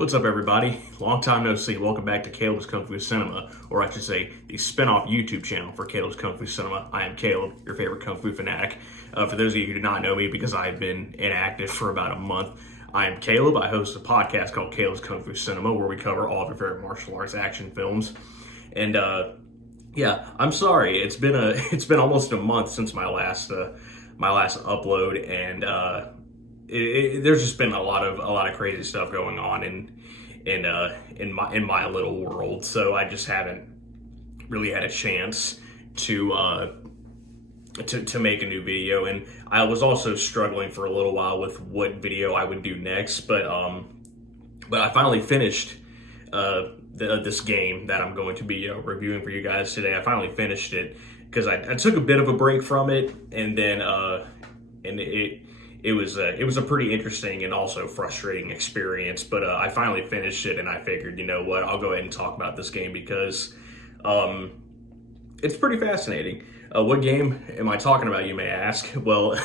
What's up, everybody? Long time no see. Welcome back to Kaleb's Kung Fu Cinema, or I should say, the spin-off YouTube channel for Kaleb's Kung Fu Cinema. I am Kaleb, your favorite Kung Fu fanatic. For those of you who do not know me, because I've been inactive for about a month, I am Kaleb. I host a podcast called Kaleb's Kung Fu Cinema, where we cover all of your favorite martial arts action films. And yeah, I'm sorry. It's been almost a month since my last upload, and there's just been a lot of crazy stuff going on in my little world, so I just haven't really had a chance to make a new video. And I was also struggling for a little while with what video I would do next, but I finally finished this game that I'm going to be reviewing for you guys today. I finally finished it because I took a bit of a break from it, and then it was a pretty interesting and also frustrating experience, but I finally finished it, and I figured, you know what, I'll go ahead and talk about this game because it's pretty fascinating. What game am I talking about, you may ask? Well,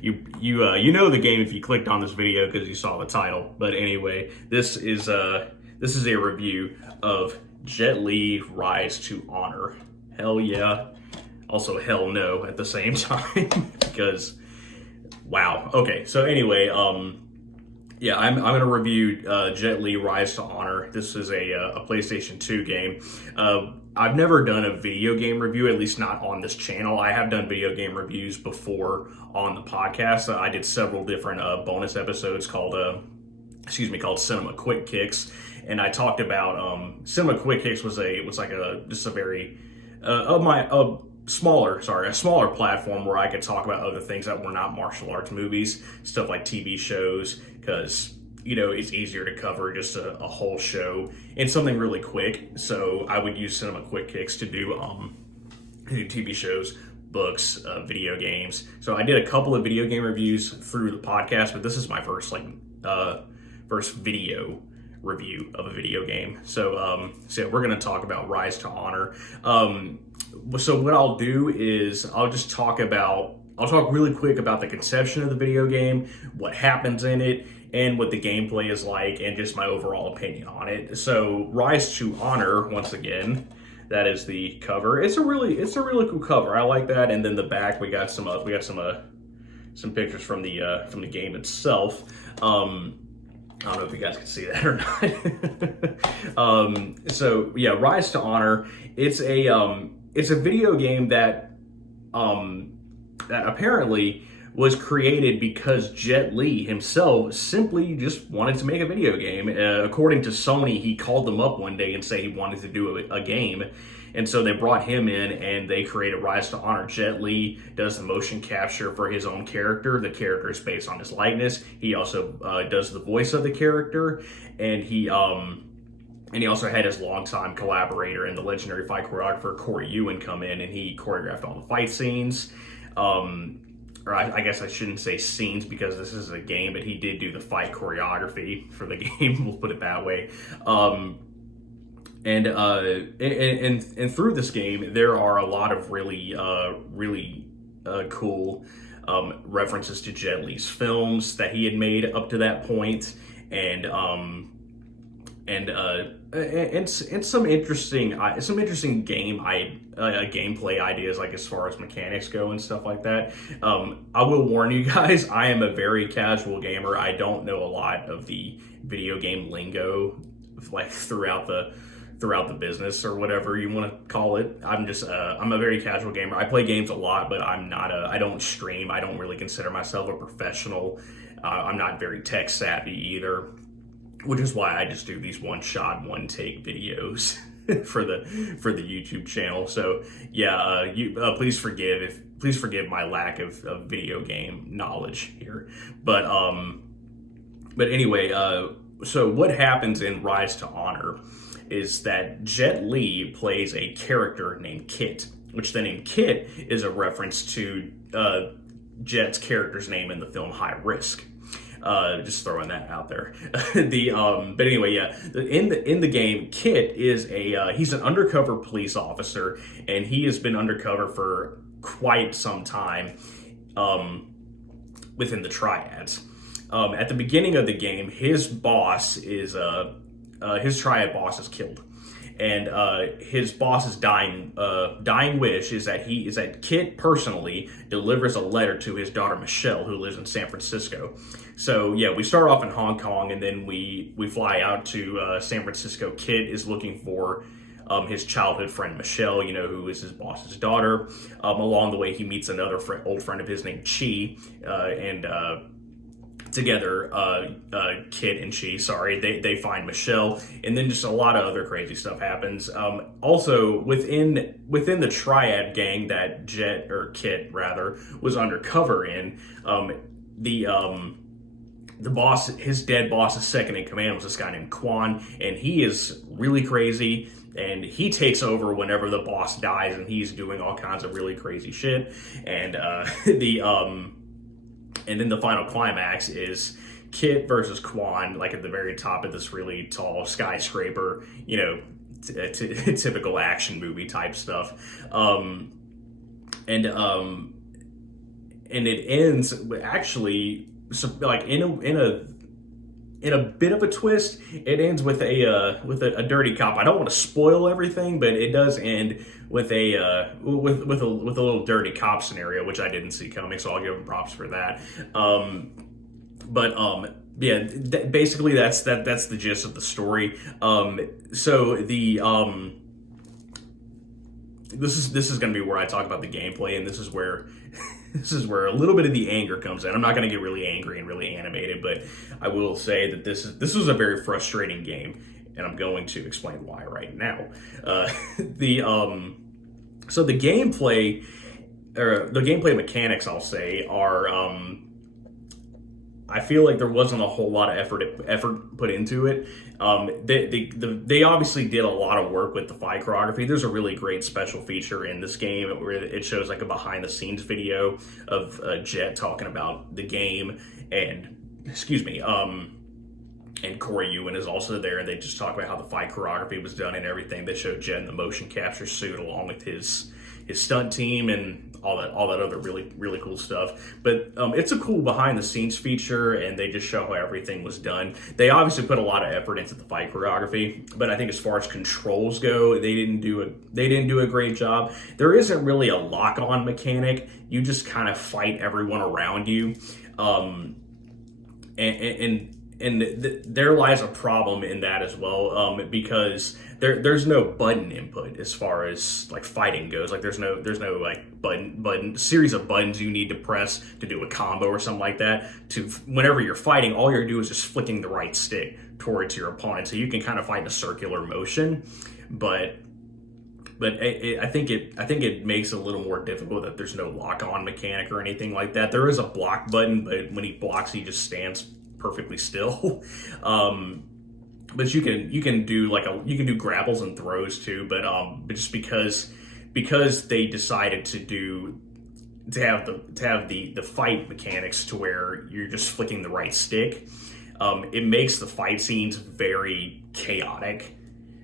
you know the game if you clicked on this video because you saw the title. But anyway, this is a review of Jet Li Rise to Honor. Hell yeah. Also hell no at the same time because wow. Okay, so anyway, yeah, I'm going to review Jet Li Rise to Honor. This is a PlayStation 2 game. I've never done a video game review, at least not on this channel. I have done video game reviews before on the podcast. I did several different bonus episodes called Cinema Quick Kicks, and I talked about Cinema Quick Kicks was like a very a smaller platform where I could talk about other things that were not martial arts movies, stuff like TV shows, because, you know, it's easier to cover just a whole show and something really quick. So I would use Cinema Quick Kicks to do TV shows, books, video games. So I did a couple of video game reviews through the podcast, but this is my first video review of a video game. So we're going to talk about Rise to Honor. So what I'll do is I'll talk really quick about the conception of the video game, what happens in it, and what the gameplay is like, and just my overall opinion on it. So Rise to Honor, once again, that is the cover. It's a really cool cover. I like that. And then the back, we got some pictures from the game itself. I don't know if you guys can see that or not. So yeah, Rise to Honor. It's a video game that apparently was created because Jet Li himself simply just wanted to make a video game. According to Sony, he called them up one day and said he wanted to do a game. And so they brought him in and they created Rise to Honor. Jet Li does the motion capture for his own character. The character is based on his likeness. He also does the voice of the character. And he also had his longtime collaborator and the legendary fight choreographer Corey Ewan come in, and he choreographed all the fight scenes. Or I guess I shouldn't say scenes because this is a game, but he did do the fight choreography for the game. We'll put it that way. And through this game, there are a lot of really cool references to Jet Li's films that he had made up to that point, and some interesting gameplay ideas, like as far as mechanics go and stuff like that. I will warn you guys, I am a very casual gamer. I don't know a lot of the video game lingo, like throughout the business or whatever you want to call it. I'm a very casual gamer. I play games a lot, but I don't stream. I don't really consider myself a professional. I'm not very tech savvy either, which is why I just do these one-shot, one-take videos for the YouTube channel. So yeah, please forgive my lack of video game knowledge here. But anyway, so what happens in Rise to Honor is that Jet Li plays a character named Kit, which the name Kit is a reference to Jet's character's name in the film High Risk. Just throwing that out there. But anyway, yeah, in the game, Kit is he's an undercover police officer, and he has been undercover for quite some time within the triads. At the beginning of the game, his boss is his triad boss is killed, and his boss's dying wish is that Kit personally delivers a letter to his daughter Michelle, who lives in San Francisco. So yeah, we start off in Hong Kong, and then we fly out to San Francisco. Kit is looking for his childhood friend Michelle, who is his boss's daughter. Along the way, he meets another old friend of his named Chi, and together, Kit and Chi, they find Michelle, and then just a lot of other crazy stuff happens. Also, within the Triad gang that Kit was undercover in, the boss, his dead boss's second in command was this guy named Quan, and he is really crazy, and he takes over whenever the boss dies, and he's doing all kinds of really crazy shit. And and then the final climax is Kit versus Quan, like at the very top of this really tall skyscraper, typical action movie type stuff. And it ends actually, like in a bit of a twist. It ends with a dirty cop. I don't want to spoil everything, but it does end with a little dirty cop scenario, which I didn't see coming, so I'll give him props for that. Yeah, basically that's the gist of the story. So this is going to be where I talk about the gameplay, and this is where a little bit of the anger comes in. I'm not going to get really angry and really animated, but I will say that this was a very frustrating game, and I'm going to explain why right now. So the gameplay mechanics, I'll say, are I feel like there wasn't a whole lot of effort put into it. They obviously did a lot of work with the fight choreography. There's a really great special feature in this game where it shows like a behind the scenes video of Jet talking about the game, and and Corey Ewan is also there, and they just talk about how the fight choreography was done and everything. They showed Jet in the motion capture suit along with his stunt team and all that other really, really cool stuff. But it's a cool behind the scenes feature, and they just show how everything was done. They obviously put a lot of effort into the fight choreography, but I think as far as controls go, they didn't do a great job. There isn't really a lock-on mechanic. You just kind of fight everyone around you. There lies a problem in that as well, because there's no button input as far as like fighting goes. Like there's no like button series of buttons you need to press to do a combo or something like that. Whenever you're fighting, all you're doing is just flicking the right stick towards your opponent, so you can kind of fight in a circular motion. But I think it makes it a little more difficult that there's no lock-on mechanic or anything like that. There is a block button, but when he blocks, he just stands perfectly still. But you can do grapples and throws too. But just because they decided to have the fight mechanics to where you're just flicking the right stick, it makes the fight scenes very chaotic.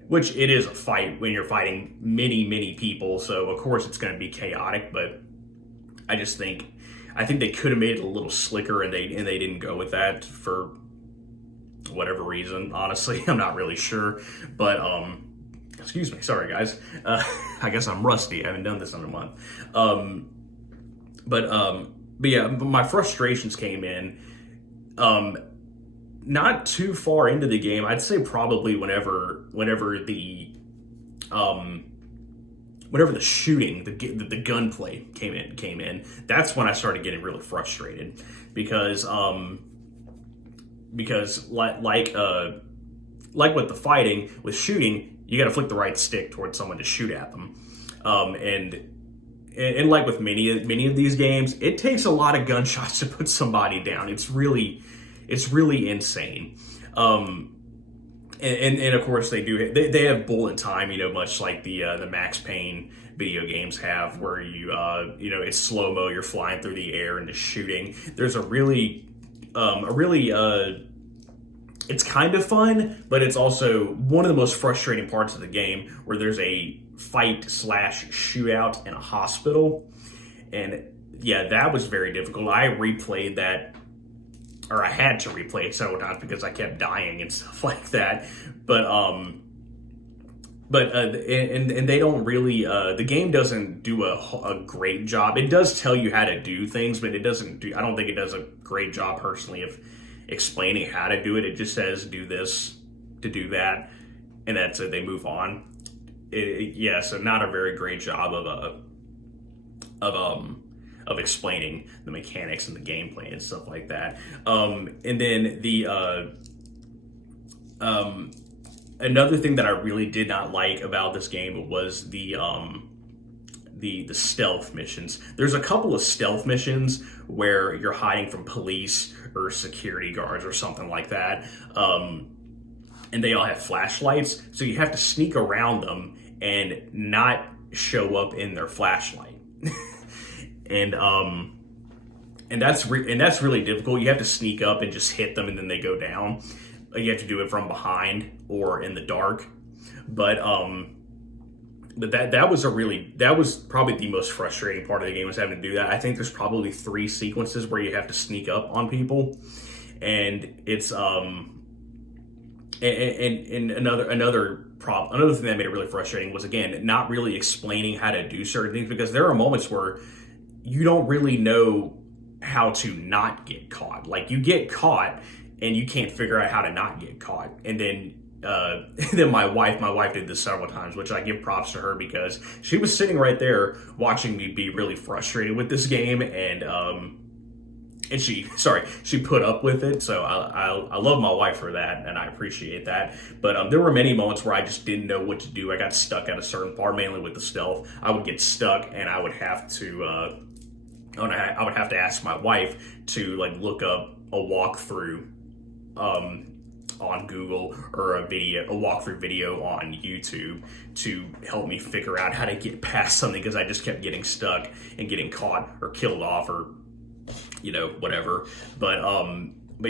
Which it is a fight when you're fighting many people, so of course it's going to be chaotic. But I think they could have made it a little slicker, and they didn't go with that for whatever reason. Honestly, I'm not really sure. But excuse me, sorry guys. I guess I'm rusty. I haven't done this in a month. But yeah, my frustrations came in not too far into the game. I'd say probably whenever the shooting, the gunplay came in, that's when I started getting really frustrated, because like with the fighting, with shooting, you got to flick the right stick towards someone to shoot at them, and like with many of these games, it takes a lot of gunshots to put somebody down. It's really insane. And of course they have bullet time, much like the Max Payne video games have, where it's slow-mo, you're flying through the air and just shooting. There's it's kind of fun, but it's also one of the most frustrating parts of the game, where there's a fight/shootout in a hospital. And yeah, that was very difficult. I replayed that or I had to replay it several times because I kept dying and stuff like that. But and they don't really the game doesn't do a great job. It does tell you how to do things, but it doesn't do. I don't think it does a great job personally of explaining how to do it. It just says do this to do that, and that's it. They move on. Yeah, so not a very great job of explaining the mechanics and the gameplay and stuff like that. And then another thing that I really did not like about this game was the stealth missions. There's a couple of stealth missions where you're hiding from police or security guards or something like that. And they all have flashlights, so you have to sneak around them and not show up in their flashlight. and that's really difficult. You have to sneak up and just hit them, and then they go down. You have to do it from behind or in the dark. But that was probably the most frustrating part of the game, was having to do that. I think there's probably 3 sequences where you have to sneak up on people, and it's and another thing that made it really frustrating was, again, not really explaining how to do certain things, because there are moments where you don't really know how to not get caught. Like, you get caught and you can't figure out how to not get caught. And then my wife did this several times, which I give props to her, because she was sitting right there watching me be really frustrated with this game, and she put up with it. So I love my wife for that, and I appreciate that. But there were many moments where I just didn't know what to do. I got stuck at a certain part, mainly with the stealth. I would get stuck, and I would have to ask my wife to, like, look up a walkthrough on Google, or a walkthrough video on YouTube, to help me figure out how to get past something, because I just kept getting stuck and getting caught or killed off, or whatever. But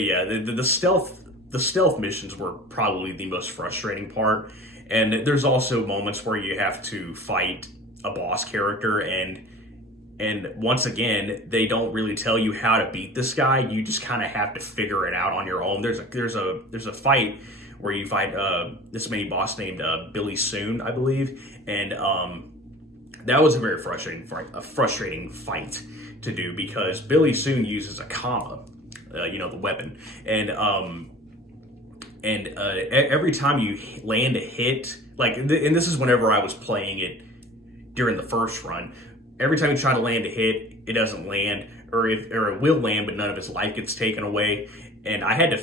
yeah, the stealth missions were probably the most frustrating part. And there's also moments where you have to fight a boss character, and once again, they don't really tell you how to beat this guy. You just kind of have to figure it out on your own. There's a fight where you fight this mini boss named Billy Soon, I believe, and that was a very frustrating fight to do, because Billy Soon uses a comma, the weapon, and every time you land a hit, and this is whenever I was playing it during the first run. Every time you try to land a hit, it doesn't land, or it will land, but none of his life gets taken away. And I had to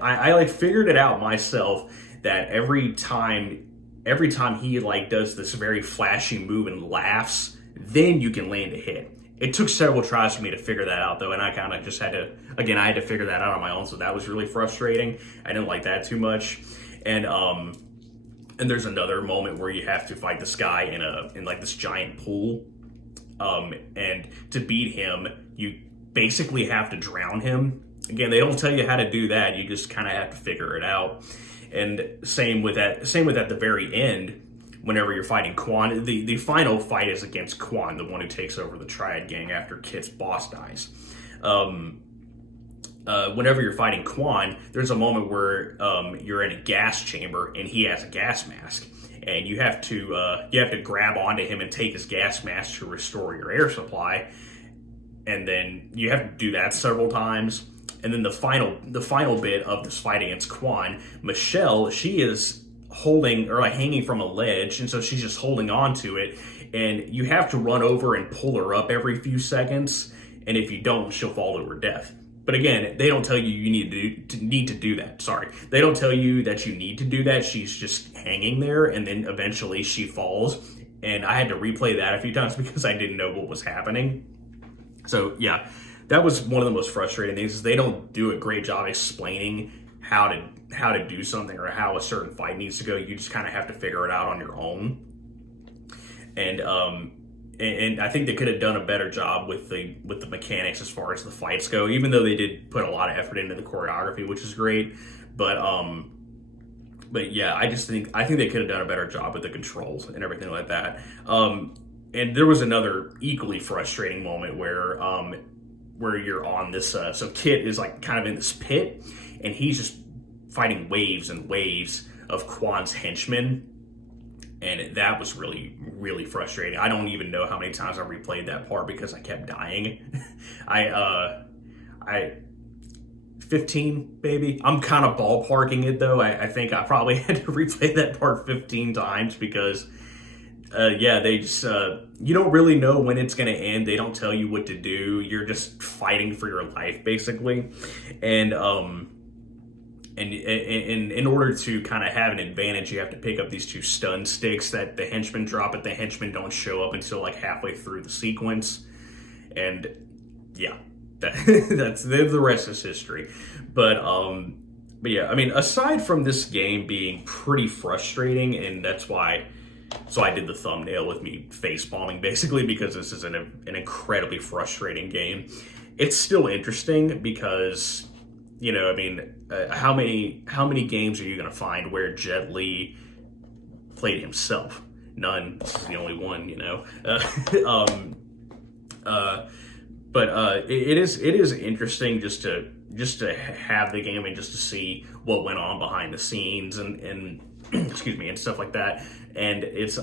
I figured it out myself, that every time he does this very flashy move and laughs, then you can land a hit. It took several tries for me to figure that out, though, and I kind of just had to figure that out on my own. So that was really frustrating. I didn't like that too much, and there's another moment where you have to fight this guy in this giant pool. And to beat him, you basically have to drown him. Again, they don't tell you how to do that. You just kind of have to figure it out. And same with at the very end, whenever you're fighting Quan. The final fight is against Quan, the one who takes over the Triad Gang after Kit's boss dies. Whenever you're fighting Quan, there's a moment where you're in a gas chamber, and he has a gas mask. And you have to grab onto him and take his gas mask to restore your air supply, and then you have to do that several times. And then the final bit of this fight against Quan, Michelle, she is holding, or hanging from a ledge, and so she's just holding on to it, and you have to run over and pull her up every few seconds, and if you don't, she'll fall to her death. But again, they don't tell you you need to do that. Sorry, they don't tell you that you need to do that. She's just hanging there, and then eventually she falls. And I had to replay that a few times because I didn't know what was happening. So yeah, that was one of the most frustrating things, is they don't do a great job explaining how to do something, or how a certain fight needs to go. You just kind of have to figure it out on your own. And I think they could have done a better job with the mechanics as far as the fights go, even though they did put a lot of effort into the choreography, which is great. But yeah, I think they could have done a better job with the controls and everything like that. And there was another equally frustrating moment where where you're on this. So Kit is like kind of in this pit, and he's just fighting waves and waves of Quan's henchmen, and that was really, really frustrating. I don't even know how many times I replayed that part because I kept dying. I 15, maybe. I'm kind of ballparking it though. I think I probably had to replay that part 15 times because, yeah, they just, you don't really know when it's going to end. They don't tell you what to do. You're just fighting for your life, basically. And in order to kind of have an advantage, you have to pick up these 2 stun sticks that the henchmen drop, but the henchmen don't show up until like halfway through the sequence. And yeah, that's the rest is history. But yeah, I mean, aside from this game being pretty frustrating, and that's why, so I did the thumbnail with me face bombing basically because this is an incredibly frustrating game. It's still interesting because, you know, I mean, how many games are you going to find where Jet Li played himself? None. This is the only one, you know. But it is interesting just to have the game and just to see what went on behind the scenes and excuse me, and stuff like that. And it's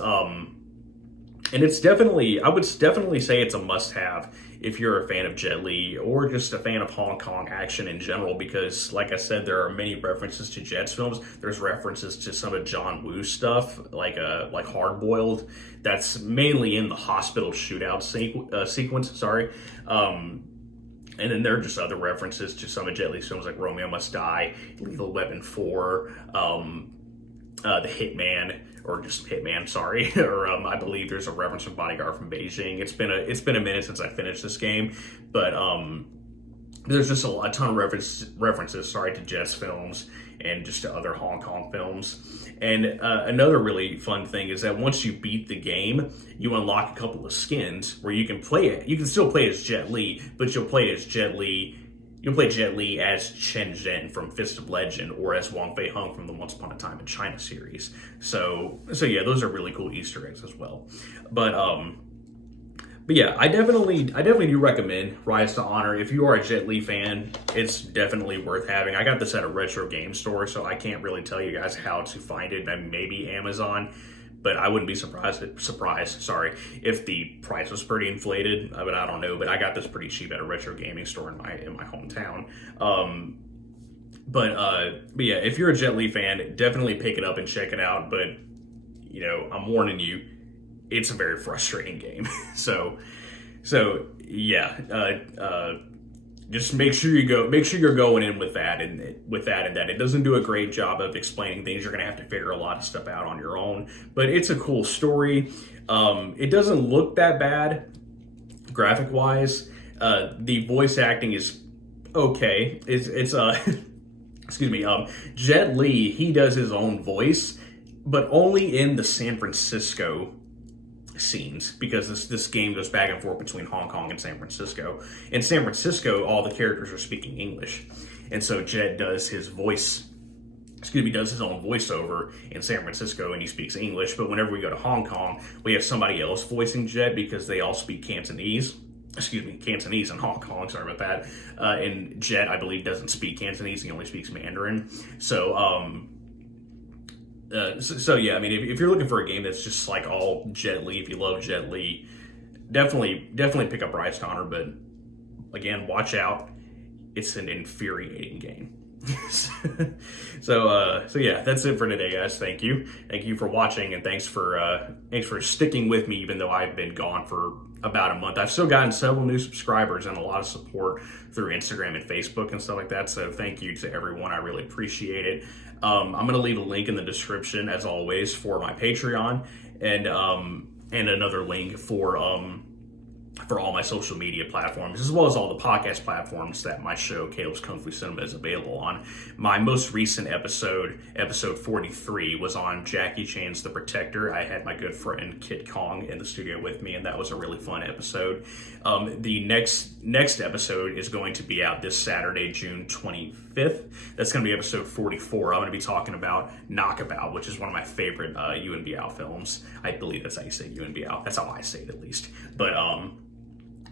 definitely, I would definitely say it's a must-have if you're a fan of Jet Li or just a fan of Hong Kong action in general, because like I said, there are many references to Jet's films. There's references to some of John Woo's stuff, like Hard Boiled. That's mainly in the hospital shootout sequence, sorry. And then there are just other references to some of Jet Li's films like Romeo Must Die, Lethal Weapon 4, The Hitman, or just Hitman, sorry, or I believe there's a reference from Bodyguard from Beijing. It's been a minute since I finished this game, but there's just a ton of references, sorry, to Jet's films and just to other Hong Kong films. And another really fun thing is that once you beat the game, you unlock a couple of skins where you can play it. You can still play as Jet Li, but you'll play as Jet Li. You'll play Jet Li as Chen Zhen from Fist of Legend, or as Wang Fei Hung from the Once Upon a Time in China series. So yeah, those are really cool Easter eggs as well. But yeah, I definitely do recommend Rise to Honor. If you are a Jet Li fan, it's definitely worth having. I got this at a retro game store, so I can't really tell you guys how to find it. Maybe Amazon. But I wouldn't be surprised, if the price was pretty inflated. But I don't know. But I got this pretty cheap at a retro gaming store in my hometown. But yeah, if you're a Jet Li fan, definitely pick it up and check it out. But you know, I'm warning you, it's a very frustrating game. so yeah. Just make sure you're going in with that and that it doesn't do a great job of explaining things. You're gonna have to figure a lot of stuff out on your own, but it's a cool story. It doesn't look that bad graphic wise. The voice acting is okay. It's excuse me. Jet Li, he does his own voice, but only in the San Francisco scenes, because this game goes back and forth between Hong Kong and San Francisco. In San Francisco, all the characters are speaking English, and so Jet does his own voiceover in San Francisco, and he speaks English. But whenever we go to Hong Kong, we have somebody else voicing Jet because they all speak Cantonese. Cantonese in Hong Kong, sorry about that. And Jet, I believe, doesn't speak Cantonese, he only speaks Mandarin. So yeah, I mean, if you're looking for a game that's just like all Jet Li, if you love Jet Li, definitely pick up Rise to Honor. But again, watch out, it's an infuriating game. So yeah, that's it for today, guys. Thank you for watching, and thanks for sticking with me even though I've been gone for about a month. I've still gotten several new subscribers and a lot of support through Instagram and Facebook and stuff like that, so thank you to everyone. I really appreciate it. I'm going to leave a link in the description, as always, for my Patreon, and another link for all my social media platforms, as well as all the podcast platforms that my show, Kaleb's Kung Fu Cinema, is available on. My most recent episode 43, was on Jackie Chan's The Protector. I had my good friend Kit Kong in the studio with me, and that was a really fun episode. The next episode is going to be out this Saturday, June 25th. That's going to be episode 44. I'm going to be talking about Knockabout, which is one of my favorite Yuen Biao films. I believe that's how you say Yuen Biao. That's how I say it, at least. But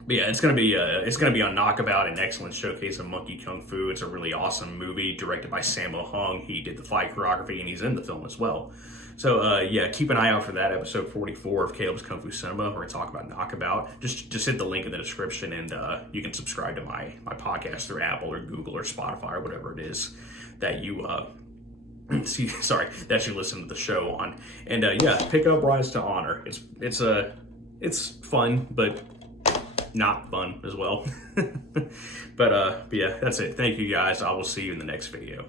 But yeah, it's gonna be on Knockabout, an excellent showcase of monkey kung fu. It's a really awesung movie directed by Sammo Hung. He did the fight choreography and he's in the film as well. So yeah, keep an eye out for that episode 44 of Kaleb's Kung Fu Cinema, where I talk about Knockabout. Just hit the link in the description, and you can subscribe to my podcast through Apple or Google or Spotify or whatever it is that you that you listen to the show on. And yeah, pick up Rise to Honor. It's fun, but not fun as well. But yeah, that's it. Thank you guys. I will see you in the next video.